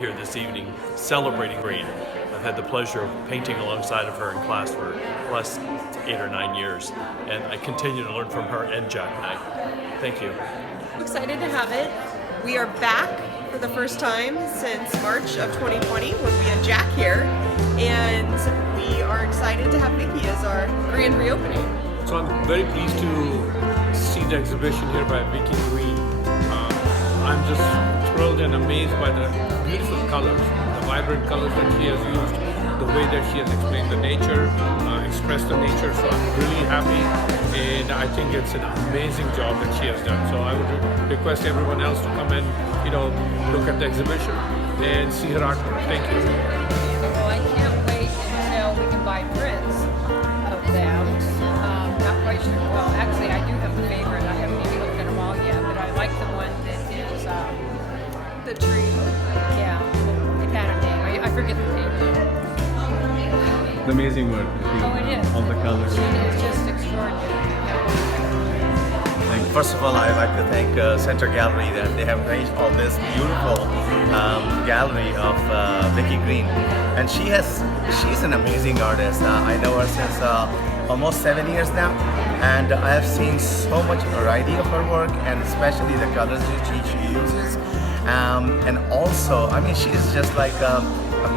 here this evening celebrating Green. I've had the pleasure of painting alongside of her in class for the last 8 or 9 years, and I continue to learn from her and Jack and I. Thank you. I'm excited to have it. We are back for the first time since March of 2020 when we had Jack here, and we are excited to have Vickie as our grand reopening. So I'm very pleased to see the exhibition here by Vickie Green. I'm just thrilled and amazed by the beautiful colors, the vibrant colors that she has used, the way that she has explained the nature, expressed the nature. So I'm really happy, and I think it's an amazing job that she has done. So I would request everyone else to come and look at the exhibition and see her artwork. Thank you. Well, I can't wait until we can buy prints of them. Not quite sure. Well, actually, I do have a favorite. I haven't even looked at them all yet, but I like the one that is The tree. yeah, it had a name. I forget the name. It's an amazing work. Oh, it is. All the colors. It's just extraordinary. First of all, I'd like to thank Center Gallery that they have arranged all this beautiful gallery of Vickie Green, and she's an amazing artist. I know her since almost 7 years now, and I have seen so much variety of her work, and especially the colors that she uses. And also, I mean, she is just like a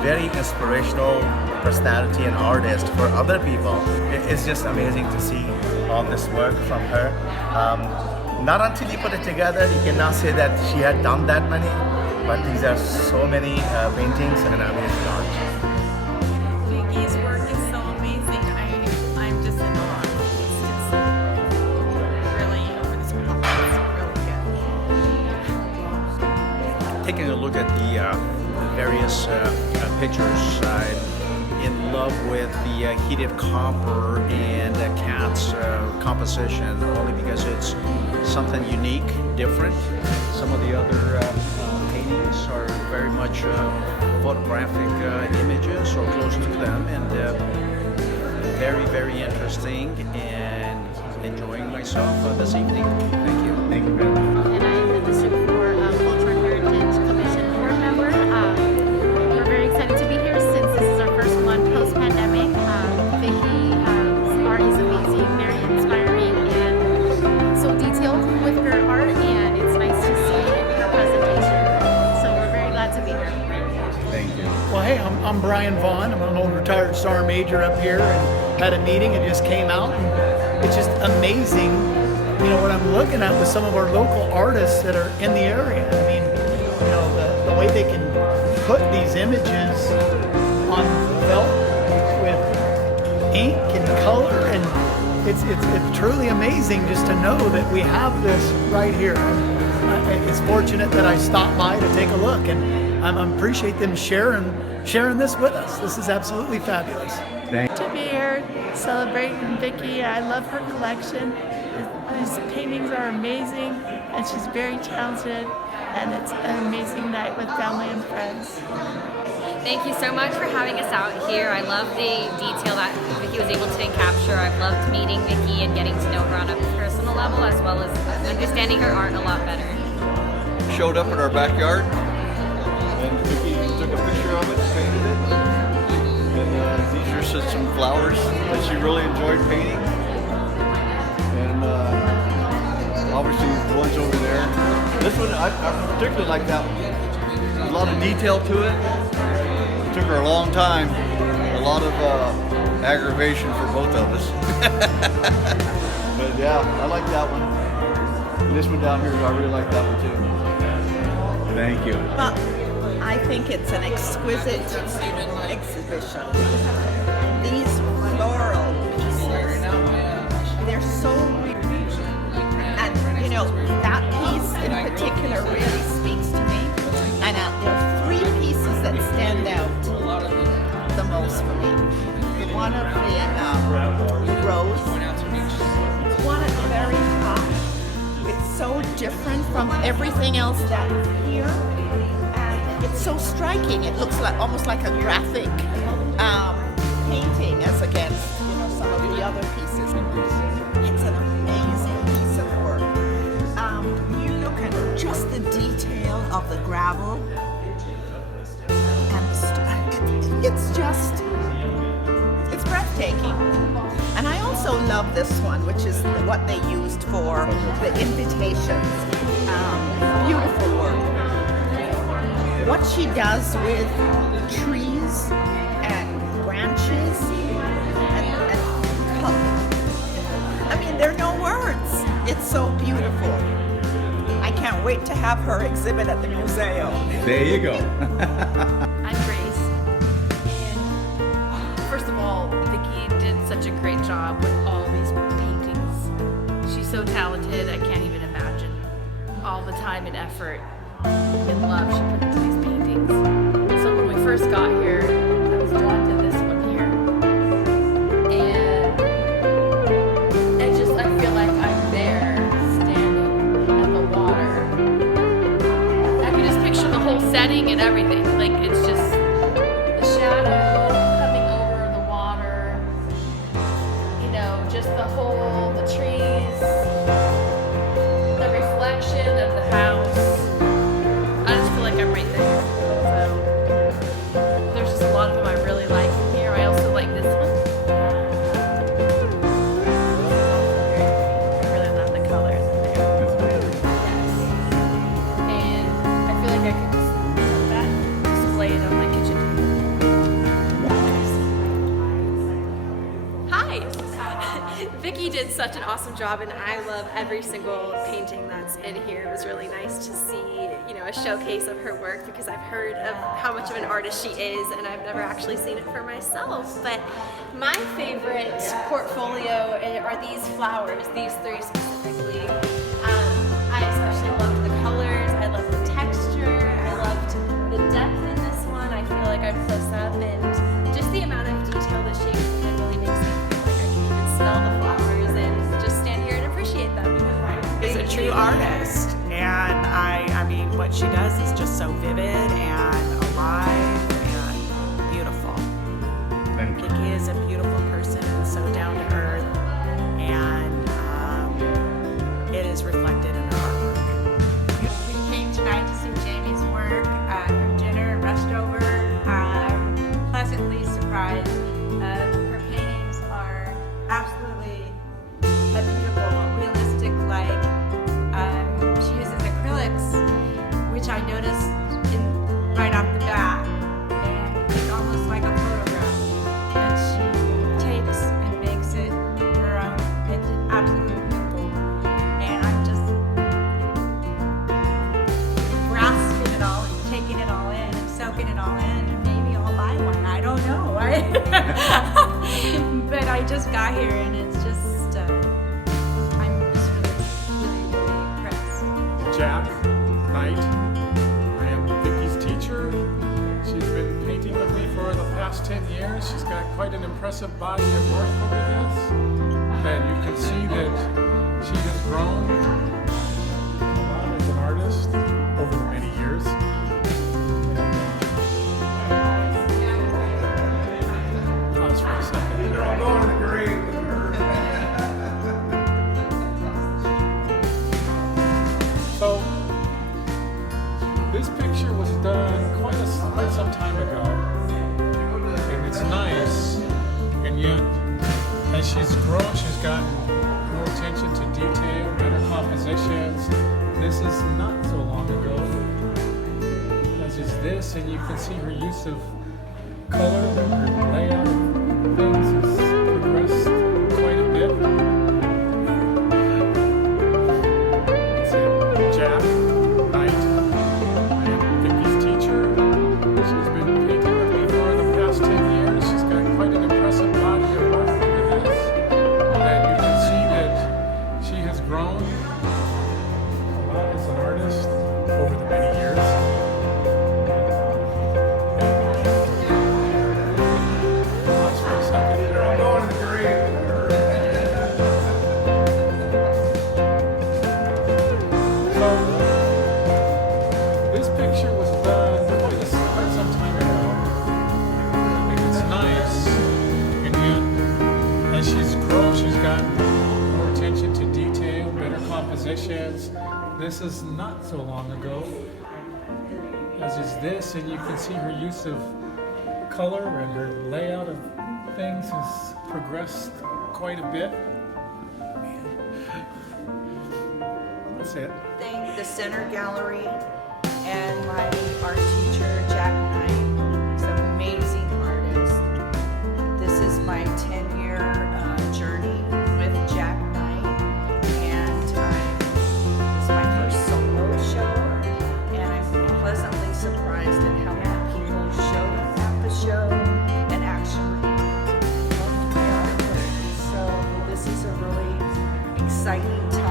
very inspirational personality and artist for other people. It's just amazing to see all this work from her. Not until you put it together, you cannot say that she had done that many, but these are so many paintings and amazing art. Vickie's work is so amazing. I'm just in awe. It's just really over the top. It's really good. Taking a look at the various pictures, I'm in love with the heated copper and cat's composition, only because it's something unique, different. Some of the other paintings are very much photographic images or close to them, and very, very interesting, and enjoying myself this evening. Thank you. Thank you very much. And I am the Super Cultural Heritage Commission board member. We're very excited to be here since this is our first one post-pandemic. Vickie's art is amazing, very inspiring, and so detailed with her art, and it's nice to see her presentation. So we're very glad to be here. Thank you. Well, hey, I'm Brian Vaughn. I'm an old retired Star Major up here, and had a meeting and just came out, and it's just amazing, what I'm looking at with some of our local artists that are in the area. I mean, the way they can put these images on felt with ink and color, and it's truly amazing just to know that we have this right here. It's fortunate that I stopped by to take a look, and I appreciate them sharing this with us. This is absolutely fabulous. To be here celebrating Vickie. I love her collection. His paintings are amazing, and she's very talented, and it's an amazing night with family and friends. Thank you so much for having us out here. I love the detail that Vickie was able to capture. I've loved meeting Vickie and getting to know her on a personal level, as well as understanding her art a lot better. Showed up in our backyard, and Vickie took a picture of it, painted it, and these are some flowers that she really enjoyed painting. And obviously the ones over there. This one, I particularly like that one. A lot of detail to it. It took her a long time. A lot of aggravation for both of us. But yeah, I like that one. And this one down here, I really like that one too. Thank you. Well, I think it's an exquisite exhibition. These floral pieces, they're so rich. And that piece in particular really speaks to me. And there are 3 pieces that stand out the most for me. One of the rose, one at the very top. It's so different from everything else that is here. And it's so striking. It looks like almost like a graphic painting as against some of the other pieces. It's an amazing piece of work. You look at just the detail of the gravel it's breathtaking. And I also love this one, which is what they used for the invitations. Beautiful work. What she does with trees and branches and color. I mean, there are no words. It's so beautiful. I can't wait to have her exhibit at the museum. There you go. I'm Grace. And first of all, Vickie did such a great job with all these paintings. She's so talented, I can't even imagine all the time and effort and love she put into these paintings. So when we first got here, I was drawn to this one here. And I feel like I'm there standing at the water. I can just picture the whole setting and everything. Like, it's just the shadow coming over the water, you know, just the trees, the reflection of the house. I just feel like I'm right there. So there's just a lot of them I really like in here. I also like this one. I really love the colors in there. And I feel like I could just put that, display it on my kitchen table. Hi! Vickie did such an awesome job, and I love every single painting that's in here. It was really nice to see, you know, a showcase of her work, because I've heard of how much of an artist she is, and I've never actually seen it for myself. But my favorite portfolio are these flowers, these three specifically. I especially loved the colors, I loved the texture, I loved the depth in this one. I feel like I'm close up, and just the amount of detail that she included really makes me feel like I can even smell the flowers and just stand here and appreciate them. Is a true artist, and I mean, what she does is just so vivid and alive and beautiful. Vickie is a beautiful person and so down to earth, and it is reflected in her artwork. We came tonight to see Jamie's work from dinner, rushed over, pleasantly surprised. Her paintings are absolutely beautiful, realistic, like she uses acrylics, which I noticed right off the bat, and it's almost like a photograph that she takes and makes it her own. It's absolutely beautiful, and I'm just grasping it all and taking it all in and soaking it all in, and maybe I'll buy one. I don't know. But I just got here, and it's just I'm just really impressed. Jack Knight. I am Vickie's teacher. She's been painting with me for the past 10 years. She's got quite an impressive body of work over this. And you can see that she has grown a lot as an artist over the many years. Pause for a second. I'm going to the grave with her. So, this picture was done quite some time ago, and it's nice, and yet, as she's grown, she's gotten more attention to detail, better compositions. This is not so long ago, as is this, and you can see her use of color and her layout of things has progressed quite a bit. That's it. Jack Knight. I am Vickie's teacher. She's been painting with me for the past 10 years. She's got quite an impressive body of work over this. And you can see that she has grown a lot as an artist over the many years. Pause for a second. I'm going to the grave with her. So, this picture was done quite some time ago, and it's nice, and yet, as she's grown, she's gotten more attention to detail, better compositions. This is not so long ago, as is this, and you can see her use of color and her layout of things has progressed quite a bit. That's it. Thank the Center Gallery and my art teacher, Jack Knight. He's an amazing artist. This is my 10-year journey with Jack Knight, and it's my first solo show, and I'm pleasantly surprised at how many people showed up at the show and actually loved my artwork. So this is a really exciting time.